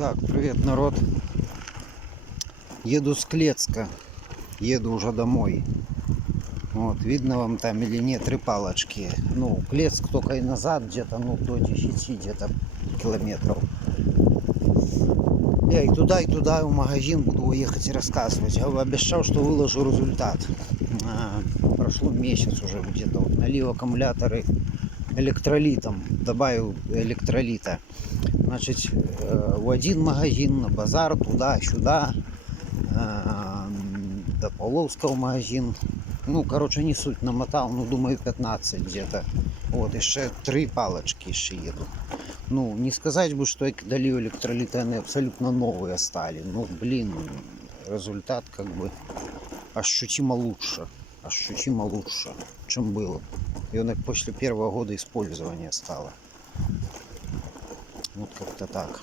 Так, привет, народ. Еду с Клецка. Еду уже домой. Вот, видно вам там или нет 3 палочки. Ну, Клецк только и назад где-то, ну, до 10 где-то километров. Я и туда, в магазин буду ехать и рассказывать. Я обещал, что выложу результат. Прошло месяц уже где-то. Вот, налил аккумуляторы электролитом. Добавил электролита. Значит, в один магазин, на базар, туда-сюда, до Павловского магазин. Ну, короче, не суть, намотал, ну, думаю, 15 где-то. Вот, еще 3 палочки еще еду. Ну, не сказать бы, что долив электролиты, они абсолютно новые стали. Ну, блин, результат как бы ощутимо лучше. Ощутимо лучше, чем было. И он после первого года использования стало. Вот как-то так.